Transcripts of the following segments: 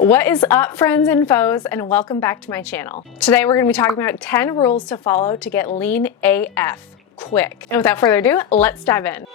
What is up, friends and foes, and welcome back to my channel. Today we're going to be talking about 10 rules to follow to get lean AF quick. And without further ado, let's dive in.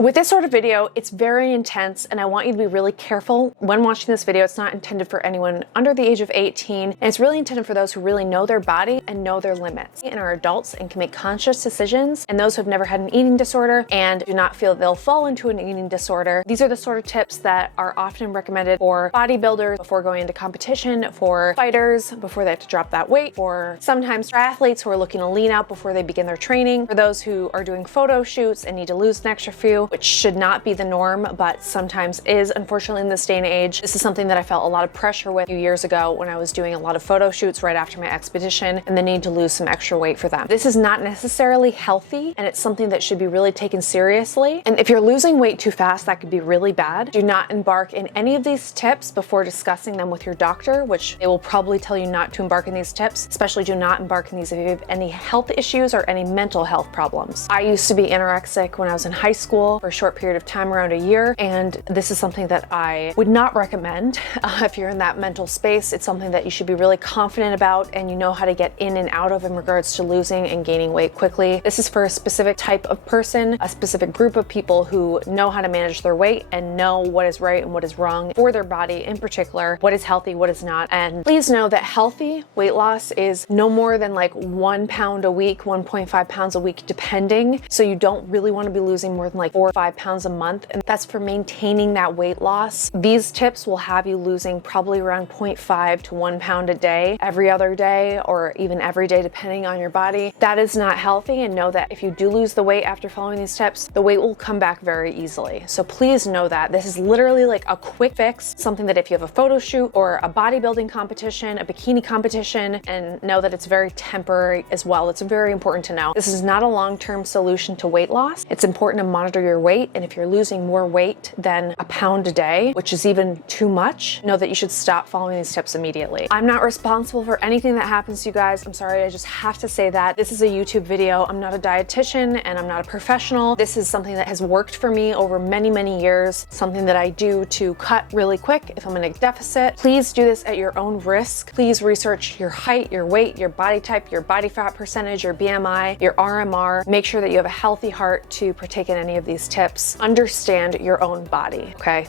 With this sort of video, it's very intense and I want you to be really careful when watching this video. It's not intended for anyone under the age of 18, and it's really intended for those who really know their body and know their limits and are adults and can make conscious decisions, and those who have never had an eating disorder and do not feel they'll fall into an eating disorder. These are the sort of tips that are often recommended for bodybuilders before going into competition, for fighters before they have to drop that weight, for sometimes for athletes who are looking to lean out before they begin their training, for those who are doing photo shoots and need to lose an extra few, which should not be the norm, but sometimes is, unfortunately, in this day and age. This is something that I felt a lot of pressure with a few years ago when I was doing a lot of photo shoots right after my expedition and the need to lose some extra weight for them. This is not necessarily healthy, and it's something that should be really taken seriously. And if you're losing weight too fast, that could be really bad. Do not embark in any of these tips before discussing them with your doctor, which they will probably tell you not to embark in these tips. Especially do not embark in these if you have any health issues or any mental health problems. I used to be anorexic when I was in high school for a short period of time, around a year, and this is something that I would not recommend if you're in that mental space. It's something that you should be really confident about and you know how to get in and out of in regards to losing and gaining weight quickly. This is for a specific type of person, a specific group of people who know how to manage their weight and know what is right and what is wrong for their body, in particular, what is healthy, what is not. And please know that healthy weight loss is no more than like 1 pound a week, 1.5 pounds a week, depending. So you don't really want to be losing more than like 4 or 5 pounds a month, and that's for maintaining that weight loss. These tips will have you losing probably around 0.5 to 1 pound a day, every other day, or even every day, depending on your body. That is not healthy, and know that if you do lose the weight after following these tips, the weight will come back very easily. So please know that this is literally like a quick fix, something that if you have a photo shoot or a bodybuilding competition, a bikini competition, and know that it's very temporary as well. It's very important to know. This is not a long-term solution to weight loss. It's important to monitor your weight, and if you're losing more weight than a pound a day, which is even too much, know that you should stop following these tips immediately. I'm not responsible for anything that happens to you guys. I'm sorry, I just have to say that. This is a YouTube video. I'm not a dietitian and I'm not a professional. This is something that has worked for me over many, many years, something that I do to cut really quick if I'm in a deficit. Please do this at your own risk. Please research your height, your weight, your body type, your body fat percentage, your BMI, your RMR. Make sure that you have a healthy heart to partake in any of these tips. Understand your own body, okay?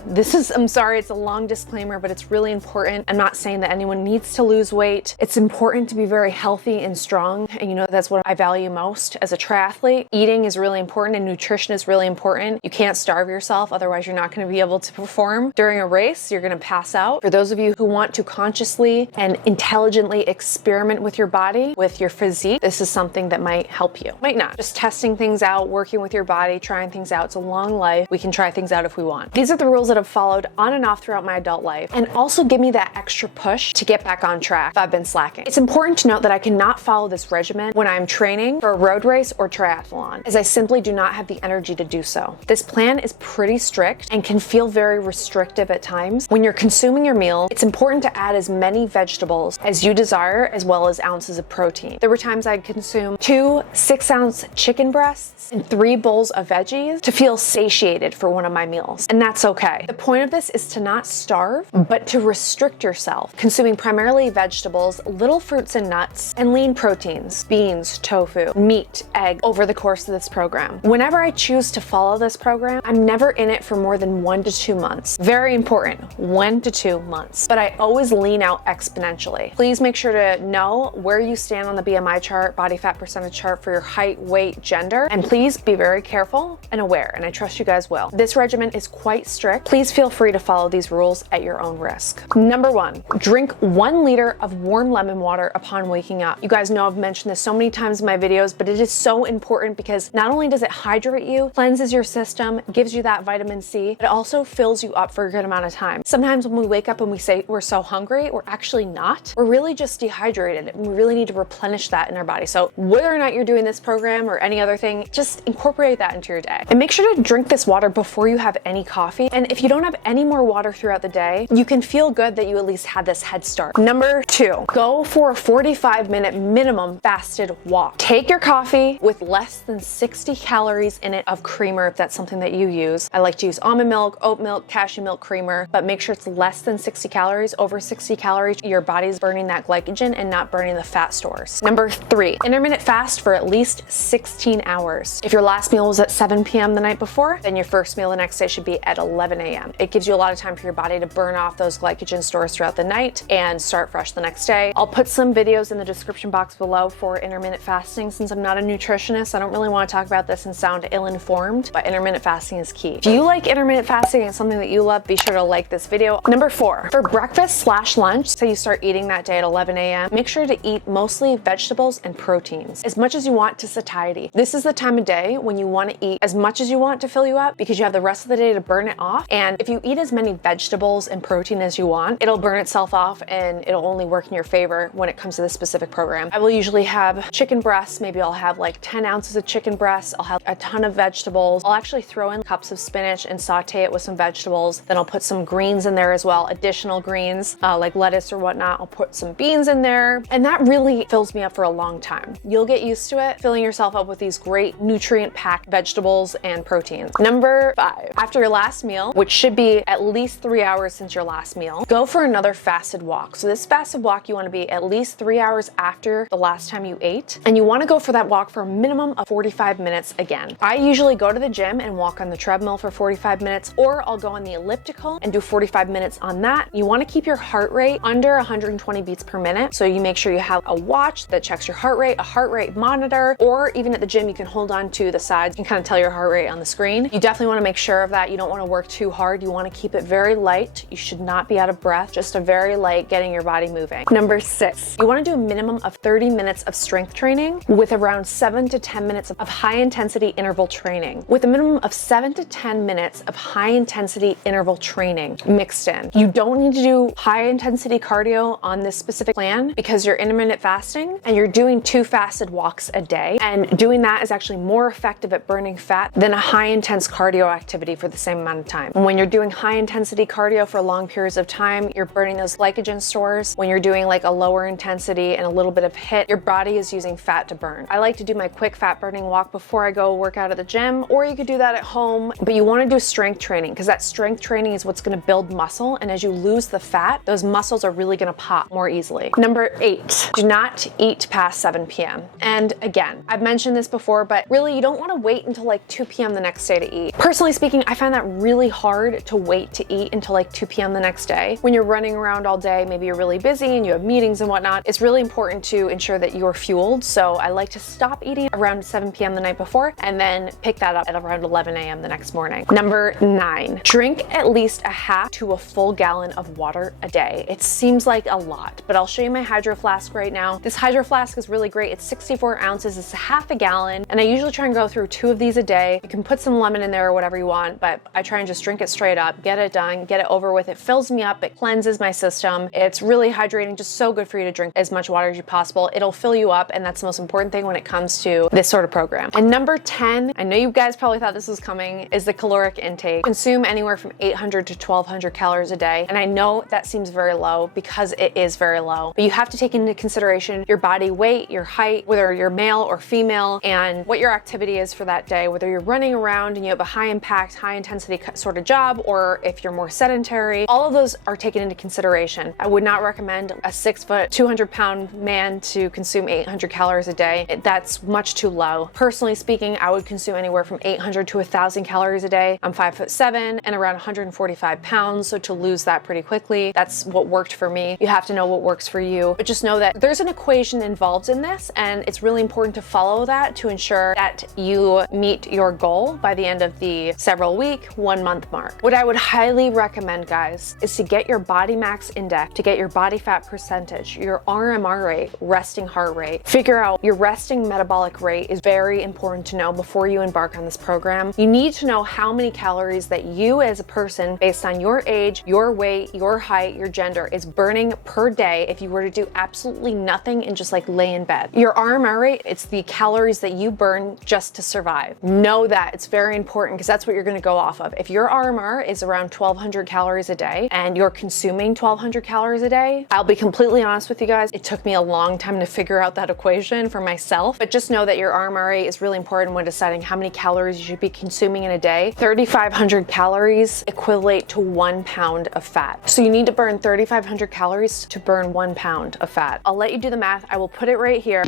I'm sorry, it's a long disclaimer, but it's really important. I'm not saying that anyone needs to lose weight. It's important to be very healthy and strong, and you know that's what I value most as a triathlete. Eating is really important and nutrition is really important. You can't starve yourself, otherwise you're not going to be able to perform during a race. You're going to pass out. For those of you who want to consciously and intelligently experiment with your body, with your physique, this is something that might help you. Might not. Just testing things out, working with your body, trying things out. It's a long life. We can try things out if we want. These are the rules that I've followed on and off throughout my adult life, and also give me that extra push to get back on track if I've been slacking. It's important to note that I cannot follow this regimen when I'm training for a road race or triathlon, as I simply do not have the energy to do so. This plan is pretty strict and can feel very restrictive at times. When you're consuming your meal, it's important to add as many vegetables as you desire, as well as ounces of protein. There were times I'd consume 2 6-ounce chicken breasts and 3 bowls of veggies to feel satiated for one of my meals, and that's okay. The point of this is to not starve, but to restrict yourself, consuming primarily vegetables, little fruits and nuts, and lean proteins, beans, tofu, meat, egg, over the course of this program. Whenever I choose to follow this program, I'm never in it for more than 1 to 2 months. Very important, 1 to 2 months. But I always lean out exponentially. Please make sure to know where you stand on the BMI chart, body fat percentage chart, for your height, weight, gender, and please be very careful and aware, and I trust you guys will. This regimen is quite strict. Please feel free to follow these rules at your own risk. Number 1, drink 1 liter of warm lemon water upon waking up. You guys know I've mentioned this so many times in my videos, but it is so important because not only does it hydrate you, cleanses your system, gives you that vitamin C, but it also fills you up for a good amount of time. Sometimes when we wake up and we say we're so hungry, we're actually not. We're really just dehydrated, and we really need to replenish that in our body. So whether or not you're doing this program or any other thing, just incorporate that into your day. And make sure to drink this water before you have any coffee. And if you don't have any more water throughout the day, you can feel good that you at least had this head start. Number 2, go for a 45-minute minimum fasted walk. Take your coffee with less than 60 calories in it of creamer if that's something that you use. I like to use almond milk, oat milk, cashew milk creamer, but make sure it's less than 60 calories. Over 60 calories, your body's burning that glycogen and not burning the fat stores. Number 3, intermittent fast for at least 16 hours. If your last meal was at 7 p.m. the night before, then your first meal the next day should be at 11 a.m. It gives you a lot of time for your body to burn off those glycogen stores throughout the night and start fresh the next day. I'll put some videos in the description box below for intermittent fasting. Since I'm not a nutritionist, I don't really want to talk about this and sound ill-informed, but intermittent fasting is key. If you like intermittent fasting and it's something that you love, be sure to like this video. Number 4, for breakfast/lunch, say you start eating that day at 11 a.m., make sure to eat mostly vegetables and proteins, as much as you want to satiety. This is the time of day when you want to eat as much as you want to fill you up because you have the rest of the day to burn it off. And if you eat as many vegetables and protein as you want, it'll burn itself off and it'll only work in your favor when it comes to this specific program. I will usually have chicken breasts. Maybe I'll have like 10 ounces of chicken breasts. I'll have a ton of vegetables. I'll actually throw in cups of spinach and saute it with some vegetables. Then I'll put some greens in there as well, additional greens like lettuce or whatnot. I'll put some beans in there, and that really fills me up for a long time. You'll get used to it, filling yourself up with these great nutrient-packed vegetables and proteins. Number 5, after your last meal, which should be at least 3 hours since your last meal, go for another fasted walk. So this fasted walk, you want to be at least 3 hours after the last time you ate, and you want to go for that walk for a minimum of 45 minutes again. I usually go to the gym and walk on the treadmill for 45 minutes, or I'll go on the elliptical and do 45 minutes on that. You want to keep your heart rate under 120 beats per minute, so you make sure you have a watch that checks your heart rate, a heart rate monitor, or even at the gym you can hold on to the sides and kind of tell your heart rate on the screen. You definitely want to make sure of that. You don't want to work too hard. You want to keep it very light. You should not be out of breath, just a very light getting your body moving. Number 6, you want to do a minimum of 30 minutes of strength training with around 7 to 10 minutes of high intensity interval training, with a minimum of 7 to 10 minutes of high intensity interval training mixed in. You don't need to do high intensity cardio on this specific plan because you're intermittent fasting and you're doing 2 fasted walks a day, and doing that is actually more effective at burning fat than a high intense cardio activity for the same amount of time. When you're doing high intensity cardio for long periods of time, you're burning those glycogen stores. When you're doing like a lower intensity and a little bit of HIIT, your body is using fat to burn. I like to do my quick fat burning walk before I go work out at the gym, or you could do that at home, but you want to do strength training because that strength training is what's going to build muscle, and as you lose the fat, those muscles are really going to pop more easily. Number 8, do not eat past 7 p.m. And again, I've mentioned this before, but really you don't want to wait until like 2 p.m. the next day to eat. Personally speaking, I find that really hard to wait to eat until like 2 p.m. the next day. When you're running around all day, maybe you're really busy and you have meetings and whatnot, it's really important to ensure that you're fueled. So I like to stop eating around 7 p.m. the night before and then pick that up at around 11 a.m. the next morning. Number 9, drink at least a half to a full gallon of water a day. It seems like a lot, but I'll show you my hydro flask right now. This hydro flask is really great. It's 64 ounces, it's a half a gallon, and I usually try and go through 2 of these a day. You can put some lemon in there or whatever you want, but I try and just drink it straight up, get it done, get it over with. It fills me up, it cleanses my system. It's really hydrating, just so good for you to drink as much water as you possible. It'll fill you up, and that's the most important thing when it comes to this sort of program. And number 10, I know you guys probably thought this was coming, is the caloric intake. Consume anywhere from 800 to 1200 calories a day. And I know that seems very low because it is very low, but you have to take into consideration your body weight, your height, whether you're male or female, and what your activity is for that day, whether you're running around and you have a high impact, high intensity sort of job, or if you're more sedentary. All of those are taken into consideration. I would not recommend a 6 foot, 200 pound man to consume 800 calories a day. That's much too low. Personally speaking, I would consume anywhere from 800 to 1000 calories a day. I'm 5'7" and around 145 pounds, so to lose that pretty quickly, that's what worked for me. You have to know what works for you, but just know that there's an equation involved in this, and it's really important to follow that to ensure that you meet your goal by the end of the several week, 1 month mark. What I would highly recommend, guys, is to get your body mass index, to get your body fat percentage, your RMR rate, resting heart rate. Figure out your resting metabolic rate is very important to know before you embark on this program. You need to know how many calories that you as a person, based on your age, your weight, your height, your gender, is burning per day if you were to do absolutely nothing and just like lay in bed. Your RMR rate, it's the calories that you burn just to survive. Know that that, it's very important because that's what you're going to go off of. If your RMR is around 1,200 calories a day and you're consuming 1,200 calories a day, I'll be completely honest with you guys, it took me a long time to figure out that equation for myself, but just know that your RMRA is really important when deciding how many calories you should be consuming in a day. 3,500 calories equate to 1 pound of fat. So you need to burn 3,500 calories to burn 1 pound of fat. I'll let you do the math. I will put it right here.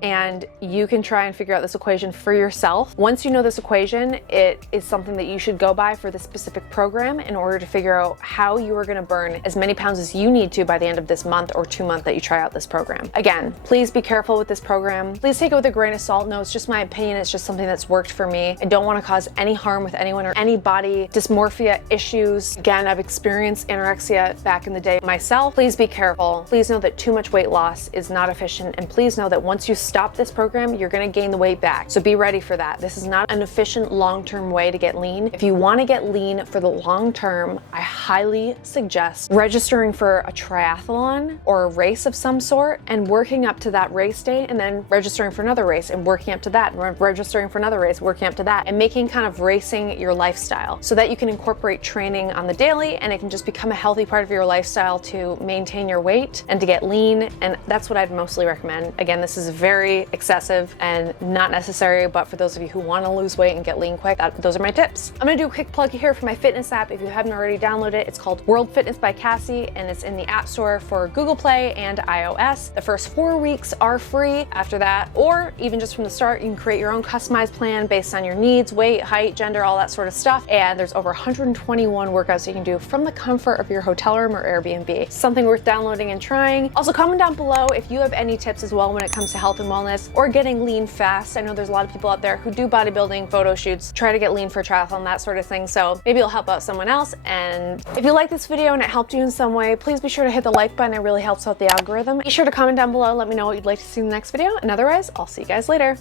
And you can try and figure out this equation for yourself. Once you know this equation, it is something that you should go by for this specific program in order to figure out how you are going to burn as many pounds as you need to by the end of this month or 2 months that you try out this program. Again, please be careful with this program. Please take it with a grain of salt. No, it's just my opinion. It's just something that's worked for me. I don't want to cause any harm with anyone or any body dysmorphia issues. Again, I've experienced anorexia back in the day myself. Please be careful. Please know that too much weight loss is not efficient, and please know that once you stop this program, you're going to gain the weight back. So be ready for that. This is not an efficient long-term way to get lean. If you want to get lean for the long term, I highly suggest registering for a triathlon or a race of some sort and working up to that race day, and then registering for another race and working up to that, and registering for another race, working up to that, and making kind of racing your lifestyle so that you can incorporate training on the daily and it can just become a healthy part of your lifestyle to maintain your weight and to get lean. And that's what I'd mostly recommend. Again, this is very excessive and not necessary, but for those of you who want to lose weight and get lean quick, those are my tips. I'm gonna do a quick plug here for my fitness app. If you haven't already downloaded it, it's called World Fitness by Cassie, and it's in the App Store for Google Play and iOS. The first 4 weeks are free. After that, or even just from the start, you can create your own customized plan based on your needs, weight, height, gender, all that sort of stuff. And there's over 121 workouts you can do from the comfort of your hotel room or Airbnb. Something worth downloading and trying. Also, comment down below if you have any tips as well when it comes to health and wellness or getting lean fast. I know there's a lot of people out there who do bodybuilding photo shoots, try to get lean for triathlon, that sort of thing. So maybe it'll help out someone else. And if you like this video and it helped you in some way, please be sure to hit the like button. It really helps out the algorithm. Be sure to comment down below. Let me know what you'd like to see in the next video. And otherwise, I'll see you guys later.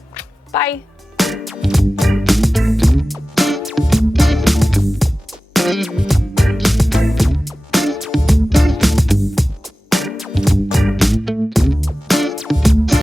Bye.